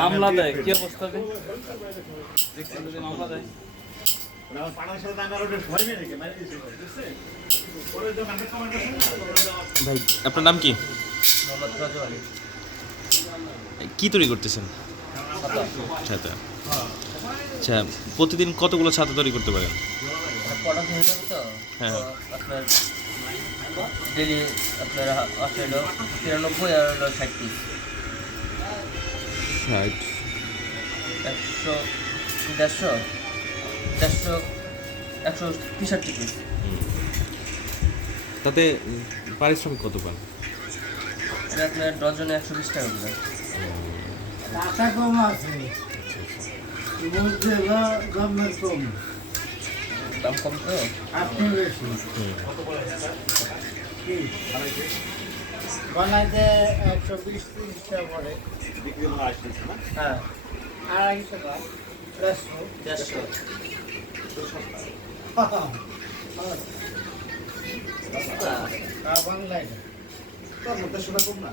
মামলা দেয় কি অবস্থা মামলা দেয় ভাই আপনার নাম কি? কি তৈরি করতেছেন? ছাতা। আচ্ছা, প্রতিদিন কতগুলো ছাতা তৈরি করতে পারেন? হ্যাঁ, আপনার ডেলি আপনার হলো 93 আর হলো 60 পিস, 60, 100, 150, 163 পিস। তাতে পারিশ্রমিক কত পান? এটা আপনার ডজনে 120 টাকা করে। টাকা কম আছে, বলতে গভর্নমেন্ট কম, দাম কম তো আপনি বেশি বানাইতে 120-30 টাকা পড়ে। হ্যাঁ, 250 টাকা, 150 বাংলায় তোর মধ্যে শোনা কম না।